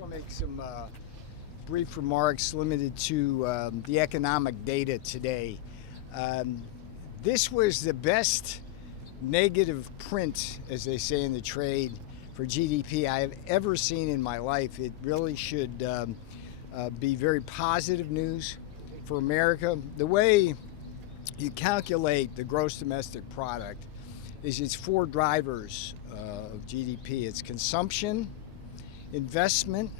want to make some brief remarks limited to the economic data today. This was the best negative print, as they say in the trade, for GDP I have ever seen in my life. It really should be very positive news for America. The way you calculate the gross domestic product is it's four drivers of GDP. It's consumption, investment,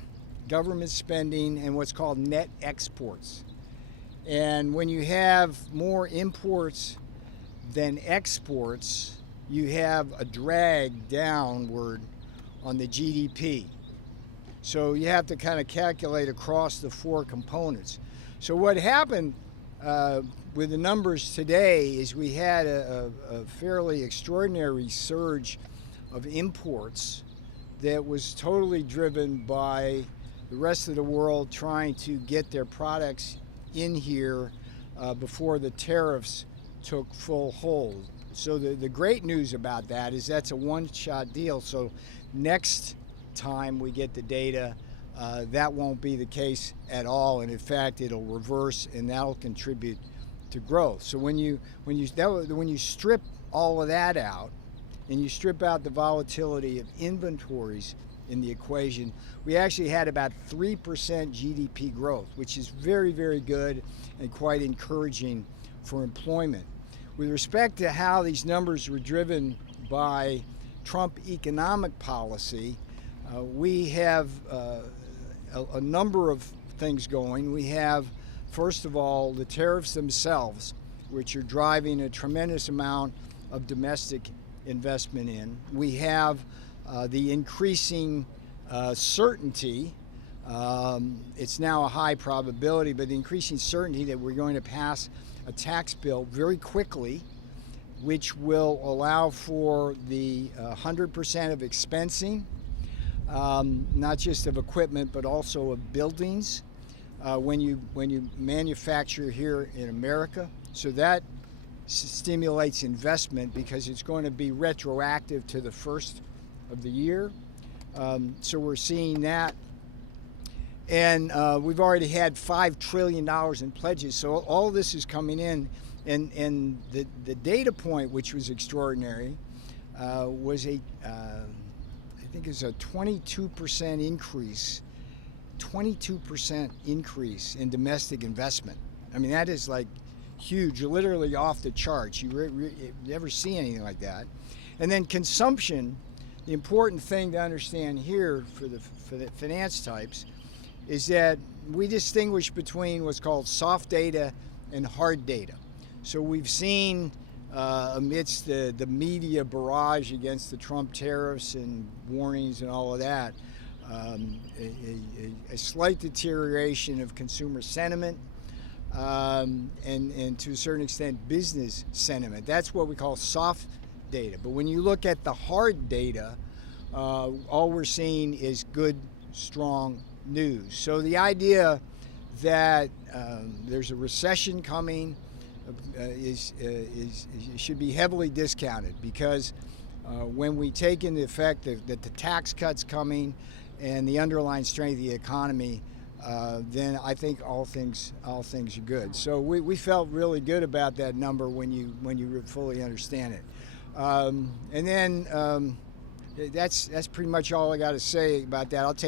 government spending, and what's called net exports. And when you have more imports than exports, you have a drag downward on the GDP. So you have to kind of calculate across the four components. So what happened with the numbers today is we had a fairly extraordinary surge of imports that was totally driven by the rest of the world trying to get their products in here before the tariffs took full hold. So the great news about that is that's a one-shot deal. So next time we get the data, that won't be the case at all, and in fact it'll reverse, and that'll contribute to growth. So when you strip all of that out, and you strip out the volatility of inventories in the equation, we actually had about 3% GDP growth, which is very, very good and quite encouraging for employment. With respect to how these numbers were driven by Trump economic policy, we have a number of things going. We have, first of all, the tariffs themselves, which are driving a tremendous amount of domestic investment in. We have the increasing certainty. It's now a high probability, but the increasing certainty that we're going to pass a tax bill very quickly, which will allow for the 100% of expensing, not just of equipment, but also of buildings when you manufacture here in America. So that stimulates investment because it's going to be retroactive to the first of the year. So we're seeing that. And we've already had $5 trillion in pledges. So all this is coming in. And the data point, which was extraordinary, was I think it's a 22% increase, 22% increase in domestic investment. I mean, that is like huge, literally off the charts. You never see anything like that. And then consumption, the important thing to understand here for the finance types is that we distinguish between what's called soft data and hard data. So we've seen amidst the media barrage against the Trump tariffs and warnings and all of that, a slight deterioration of consumer sentiment and to a certain extent business sentiment. That's what we call soft data. But when you look at the hard data, all we're seeing is good, strong news. So the idea that there's a recession coming should be heavily discounted, because when we take into effect that the tax cuts coming and the underlying strength of the economy, then I think all things are good. So we felt really good about that number when you fully understand it. And then that's pretty much all I got to say about that. I'll take